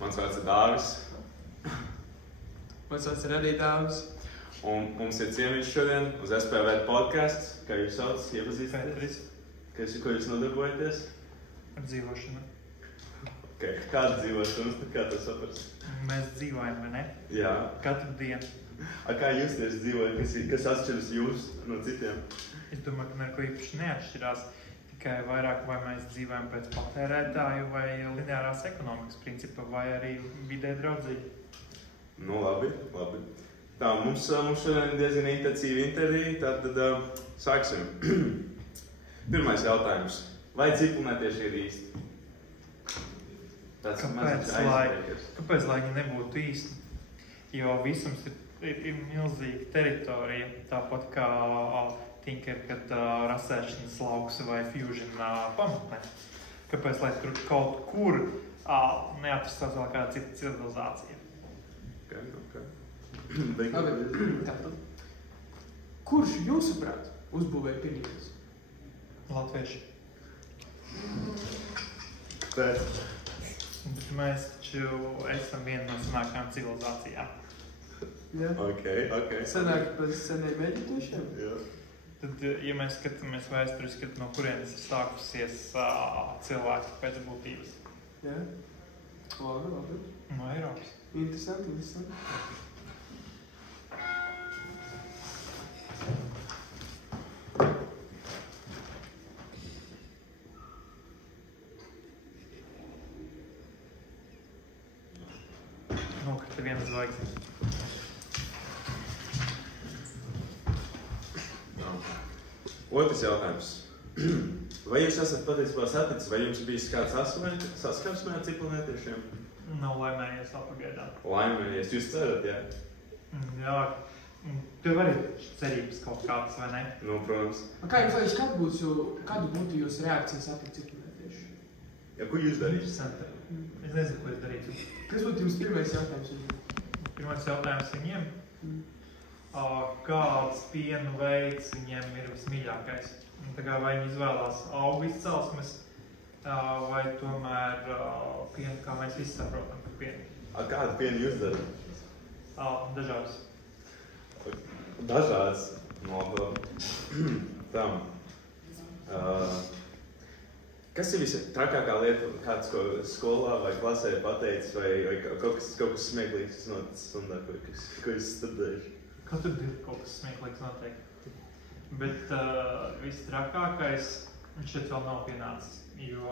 Mans vārds ir Dāvis. Mans vārds ir arī Dāvis. Un mums ir ciemiņš šodien uz SPV podcasts. Kā jūs sauc? Iepazīstaties? Ko jūs nodarbojaties? Ar dzīvošanu. Okay. Kāda dzīvošanas? Kā to saprast? Mēs dzīvojam, vai ne? Jā. Katru dienu. Kā jūs tieši dzīvojat? Kas atšķiras jūs no citiem? Es domāju, ka neko īpaši neatšķirās. Tikai vairāk vai mēs dzīvojam pēc patērētāju vai lineārās ekonomikas principa, vai arī vidē draudzīgi. Nu, labi. Tā, mums šodien ir diezgan intensīva intervija, tad sāksim. Pirmais jautājums. Vai cipelnētieši ir īsti? Kāpēc, lai viņi nebūtu īsti? Jo visums ir milzīga teritorija, tāpat kā Tinker, kad rasēšanas lauks vai Fusion pamatne. Kāpēc, lai tur kaut kur neatrastās vēl kāda cita civilizācija? Okay. Kurš jūsuprāt uzbūvēja pirmības? Latvieši. Pēc. Bet mēs taču esam viena no senākajām civilizācijām. Jā. Okay. Senāk pēc seniem eģiptiešiem? Jā. Tad, ja mēs skatāmies vēsturiski, no kurienes ir sākusies cilvēki pēc būtības? Jā. Labi. No Eiropas. Interesanti. Nokrita viena zvaigzne. Otrs jautājums. Vai jūs esat patiesībā saticis, vai jums bijis kāds saskarsmē ar cipelnētiešiem? Nav laimējies pagaidām. Laimējies. Jūs cerat, jā? Jā. Tev arī cerības kaut kādas, vai ne? Nu, protams. Kāda būtu jūsu reakcija satikt cipelnētiešu? Ja, ko jūs darītu? Es nezinu, ko es darītu. Kas būtu jums pirmais jautājums? Pirmais jautājums viņiem. Kāds pienu veids viņiem ir vismīļākais? Vai viņi izvēlās augu izcelsmes, vai tomēr pienu, kā mēs visi saprotam par pienu? Kādu pienu jūs darat? Dažādas. Dažādas? No, tam. Kas ir visatrakākā lieta, kāds ko skolā vai klasē pateicis, vai kaut kas smieklīgs noticis stundā, ko jūs studējuši? Katru dienu kaut kas smieklīgs noteikti. Bet viss trakākais šeit vēl nav pienācis, jo...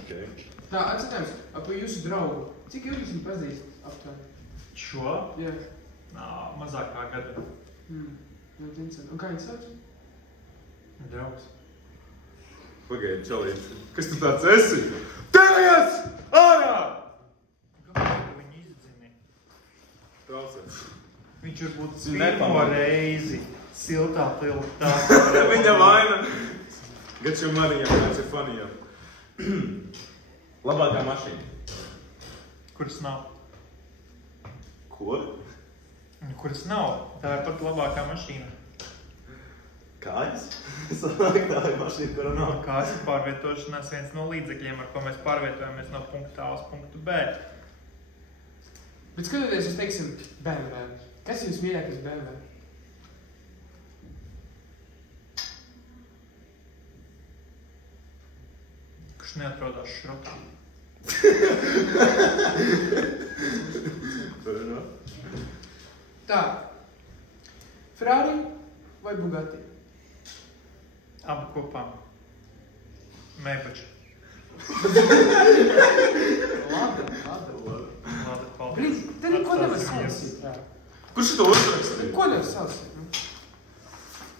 Okay. Tā, atcitājums, par jūsu draugu. Cik ilgi jūs viņu pazīstat aptuveni? Šo? Jā. Mazākā gada. Ļoti interesanti. Un kā viņš sauc? Draugs. Pagaid, čalīt. Kas tu tāds esi? Tevies! Ārā! Kāpēc tu viņu izdzini? Traucēt. Viņš varbūt pirmo reizi siltā tiltā. Viņa vaina. Gat your money, that's your funny. Labākā mašīna. Kuras nav? Ko? Kuras nav. Tā ir pat labākā mašīna. Kājas? Tā ir mašīna, kura nav. Kājas ir pārvietošanās viens no līdzekļiem, ar ko mēs pārvietojamies no punkta A uz punktu B. Bet skatoties, teiksim, BMW. Kas ir jūs mīļākais BMW? Kurš neatrodās šrotā? Tā. Ferrari vai Bugatti? Abi kopā. Mēbači. Lada, paldies. Brīdz, te neko nevar salasīt. Kurš to uzrakstīja? Ko nevar salasīt?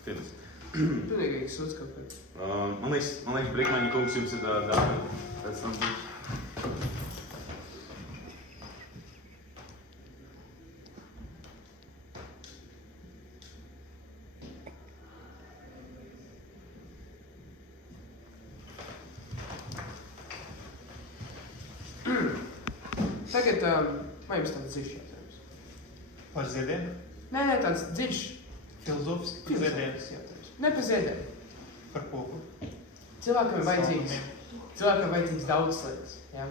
Finies. Pilnīgais uzskapēt. Man liekas, Brikmaņa kungs jums ir dāvana. Pēc tam būs. Tagad, vai jums tāds dziļš jautājums? Par ziediem? Nē, tāds dziļš. Filozofs Filozofs jautājums. Ne par ziediem. Par ko? Cilvēkam ir vajadzīgs. Cilvēkam vajadzīgs daudz lietas. Ja?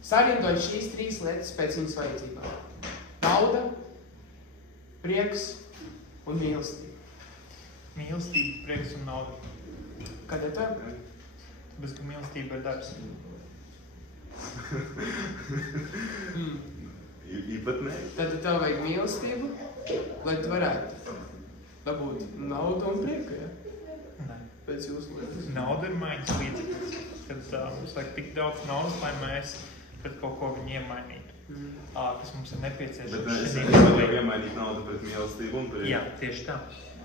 Sarindot šīs 3 lietas pēc viņas vajadzībām. Nauda, prieks un mīlestība. Mīlestība, prieks un nauda. Kādēļ tā? Tāpēc, ka mīlestība ir darbs. Īpatnēji. Tad tev vajag mīlestību, lai tu varētu dabūt naudu un prieku, ja? Nē. Pēc jūsu lietas. Nauda ir maiņas līdzeklis. Kad mums vajag tik daudz naudas, lai mēs pret kaut ko viņu iemainītu. Kas mums ir nepieciešams. Bet es nevaru iemainīt naudu pret mīlestību un prieku. Jā, tieši tā.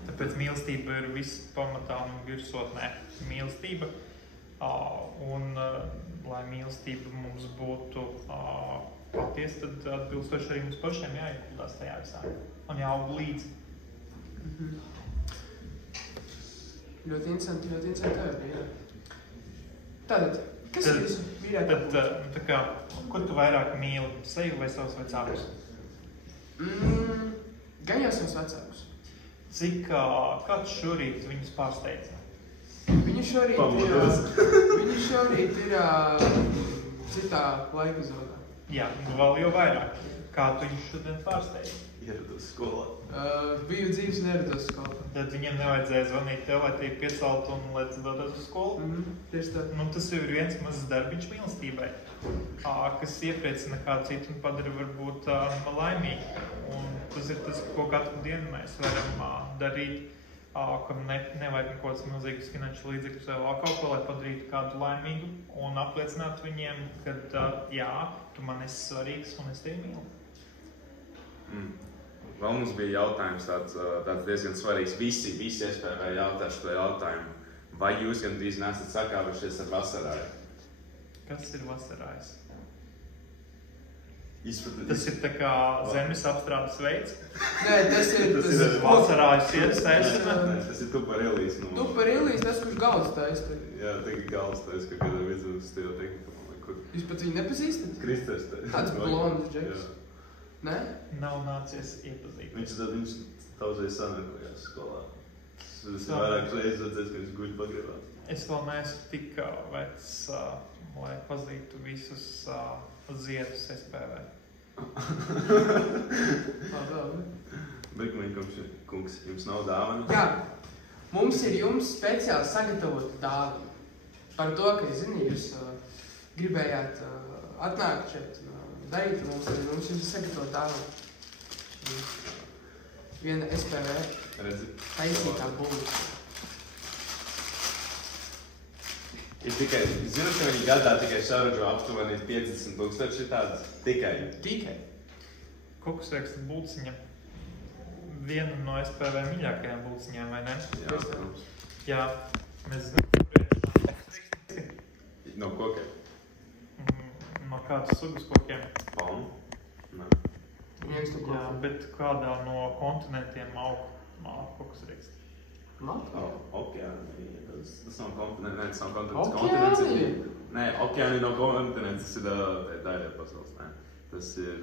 Tāpēc mīlestība ir viss pamatā un virsotnē mīlestība. Lai mīlestība mums būtu patiesa, tad atbilstoši arī mums pašiem jāieguldās tajā visā. Un jāaug līdzi. Ļoti interesanti tev, jā. Tātad, kas ir jūsu vīrākā būtu? Tā kā, ko tu vairāk mīli, seju vai savus vecākus? Gan jau savus vecākus. Kāds šorīt viņus pārsteidza? Viņi šorīt ir citā laika zonā. Jā, vēl jau vairāk. Kā tu viņus šodien pārsteidzi? Ierados skolā. Biju dzīves un ierados skolā. Tad viņiem nevajadzēja zvanīt tev, lai tie piecelt un lai tu dodas uz skolu? Tieši tā. Tas ir viens mazs darbiņš mīlestībai, kas iepriecina kādu citu un padara varbūt laimīgi. Un tas ir tas, ko katru dienu mēs varam darīt, kam nevajag nekāds milzīgs finanšu līdzekļus vai vēl kaut ko, lai padarītu kādu laimīgu un apliecinātu viņiem, ka jā, tu man esi svarīgs un es tevi mīlu. Vēl mums bija jautājums tāds diezgan svarīgs. Visi SPV jautā šo jautājumu. Vai jūs gandrīz nesat sakāvušies ar vasarāju? Kas ir vasarājs? Izpratīt. Tas ir tā kā zemes apstrādes veids? Nē, tas ir vasarājs iesēšana? Tas ir tuparelīs. Tuparelīs, tas, kurš galvas taisa. Jā, tagad galvas taisa, ka kādā vidzā uz tev tehniku. Jūs pat viņu nepazīstat? Kristers taisa. Tāds blonds džeks. Nē? Nav nācies iepazīt. Viņš daudzreiz sanākojās skolā. Es vairāk reizes redzēs, ka viņš guļ pagribā. Es vēl neesmu tik vecs, lai pazītu visus ziedus SPV. Brikmaņa kungs, jums nav dāvana? Jā, mums ir jums speciāli sagatavota dāvana. Par to, ka, jūs gribējāt atnākt šeit, darīt mums jums ir sagatavota dāvana. Viena SPV taisītā būvniecība. Zinu, ka viņi gadā tikai šaražo aptuveni 50,000 ir tādas. Tikai. Kukusraksta būciņa. Viena no SPV mīļākajām būciņām, vai ne? Jā, protams. Jā, mēs zinām. No kokiem? No kādas sugas kokiem? Palmu? Nē. Jā, bet kādā no kontinentiem aug kukusraksta? Okeāni. Tas nav kontinents. Okeāni? Nē, okeāni nav kontinents. Tas ir daļa pasaules. Nē. Tas ir...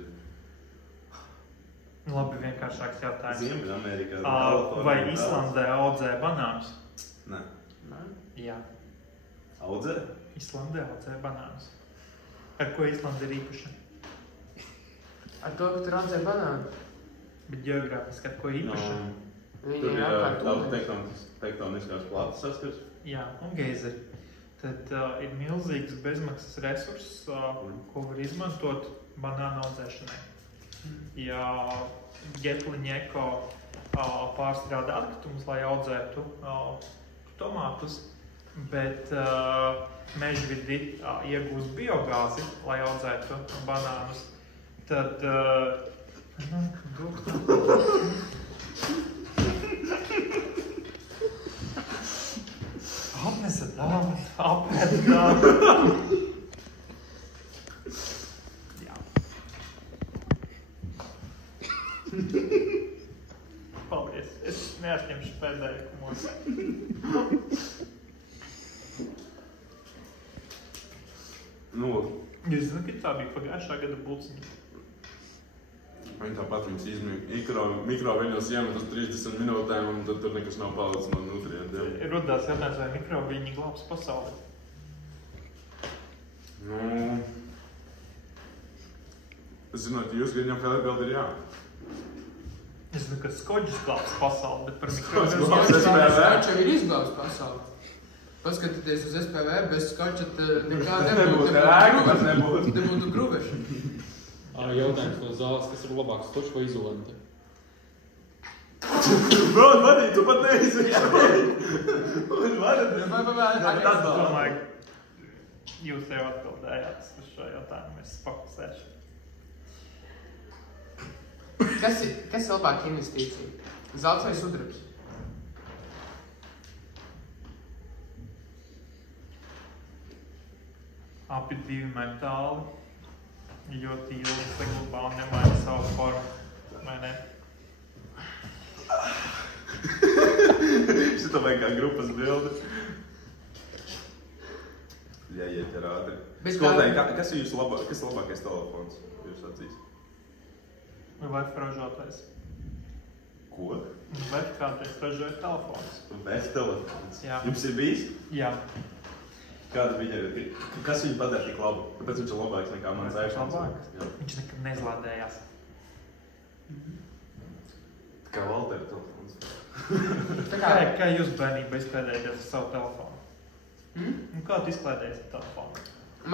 Labi, vienkāršāks jautājums. Ziemeļamerikā. Vai Islandē audzē banānus? Nē. Jā. Audzē? Islandē audzē banānus. Ar ko Islanda ir īpaša? Ar to, ka tur audzē banānu. Bet ģeogrāfiski ar ko īpaša? Tur ir tektoniskās plātas saskars. Jā, un geizeri. Tad ir milzīgs bezmaksas resurss, ko var izmantot banānu audzēšanai. Ja Getliņeko pārstrādā atkritumus, lai audzētu tomātus, bet mežvidi iegūst biogāzi, lai audzētu banānus, tad... Apnesa dāmas, apnesa dāmas. Jā. Paldies. Es neatņemšu pēdējo kumosu. Jūs zināt, ka tā bija pagājušā gada būciņa? Viņi tāpat viņus mikroviļņos iemet uz 30 minūtēm, un tad tur nekas nav palicis no nutrientiem. Ir rodās jautājums, vai mikroviļņi glābs pasauli? Zinot, jūs viņam vēl ir jā. Es zinu, ka skoģis glābs pasauli, bet par Skoģis mikrofonu. glābs. SPV. Skoča ir izglābs pasauli. Paskatieties uz SPV, bez skoča nekā Nebūtu ēka, tas nebūtu. Nebūtu gruveši. Jautājums no zāles, kas ir labāks skočs vai izolante? Brod, vadī, tu pat neizveiks. Es domāju, jūs jau atbildējāt uz šo jautājumu, es fokusēšu. Kas ir labāka investīcija? Zelts vai sudrabs? Abi divi metāli ļoti ilgi saglabā un nemaina savu formu, vai ne? Šito vajag kā grupas bildi. Jāiet ar ātri. Skolotāji, kas ir jūsu labākais telefons? Jūs acīs? VF ražotais. Ko? VF kādreiz ražoja telefons. VF telefons? Jā. Jums ir bijis? Jā. Kāda viņa ir? Kas viņu padara tik labu? Kāpēc viņš ir labāks nekā mans iPhones? Labāks? Viņš nekad neizlādējās. Kā Valtera telefons. Kā jūs bērnībā izklēdēties ar savu telefonu? Kā tu izklēdējies ar telefonu?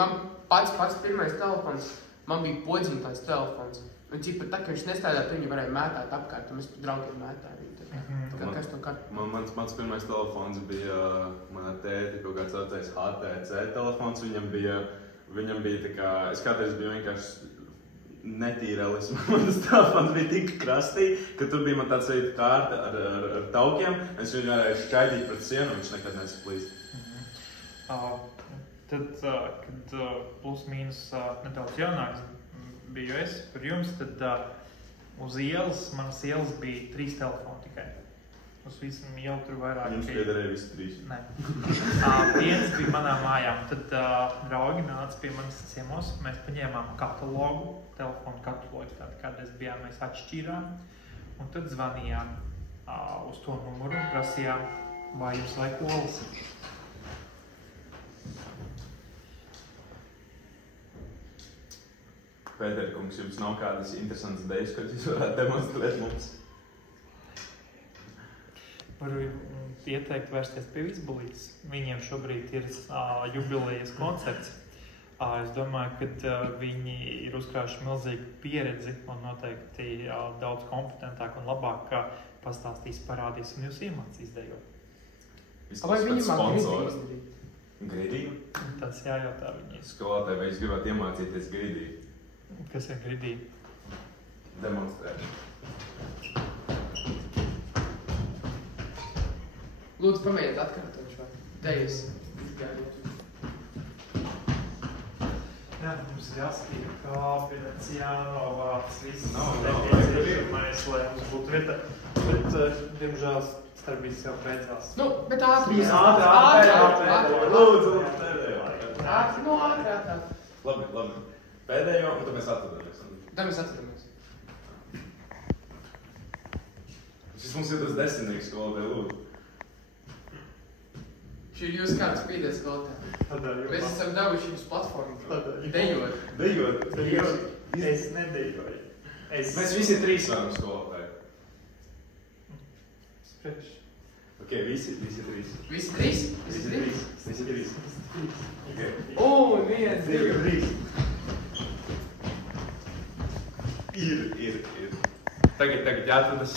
Man pats pirmais telefons, man bija podziņtais telefons. Un cik pat tā, ka viņš nestrādāja, viņu varēja mētāt apkārt, un mēs pat draugiem mētāju. Kas to kā? Mans pirmais telefons bija mana tēti, kaut kāds saucējs HTC telefons. Viņam bija tā kā, es kādreiz biju vienkārši netīrelis. Mans telefons bija tik krastī, ka tur bija man tāds veida kārta ar taukiem. Es viņu varēju šķaidīt pret sienu, viņš nekad nesplīst. Tad, kad plus mīnus nedaudz jaunāks biju es par jums, tad uz ielas, manas ielas bija 3 telefoni tikai. Uz visam ielu tur vairāk. Jums piederēja visi 3? Nē. Viens bija manā mājām, tad draugi nāca pie manis ciemos, mēs paņēmām katalogu, telefonu katalogu, tātad kādreiz bijām, mēs atšķīrām, un tad zvanījām uz to numuru un prasījām, vai jums vajag olas. Pēter, kungs, jums nav kādas interesantas idejas, ko jūs varētu demonstrēt mums? Varu ieteikt vērsties pie Vizbulītes. Viņiem šobrīd ir jubilejas koncerts. Es domāju, ka viņi ir uzkrājuši milzīgu pieredzi un noteikti daudz kompetentāk un labāk pastāstīs, parādīs un jūs iemācīs dejot. Vai viņi māk grīdī izdarīt? Grīdī? Tas jājautā viņiem. Skolotāji, vai jūs gribētu iemācīties grīdī? Kas ir grīdī? Demonstrēt. Lūdzu, pamēģiniet atkārtot šo dejas. Jā, mums ir jāstīra kāpēc, jānovāc viss Nav, nepieciešamais, lai mums būtu vieta. Bet, diemžēl, starpības jau beidzās. Nu, bet ātri. Ātri. Lūdzu, pēdējo. Ātri. Labi. Pēdējo, un tad mēs atvadamies. Tā mēs atvadamies. Šis mums ir tas 10. skolotāji, lūdzu. Šī ir jūsu kāds spīdēs skolotāji. Mēs esam devuši jums platformu. Dejot. Es nedejoju. Mēs visi 3 varam skolotāji. Spriež. Ok, visi 3. Visi 3? Visi 3. Okay. Un 1, 2, 3. Ir. Tagad jāatvadas.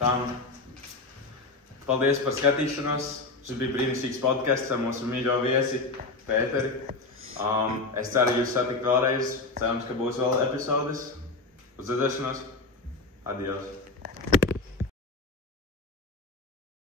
Tam. Paldies par skatīšanos. Šis bija brīnišķīgs podcasts ar mūsu mīļo viesi, Pēteri. Es ceru, jūs satikt vēlreiz. Cerams, ka būs vēl epizodes. Uz redzēšanos. Adios.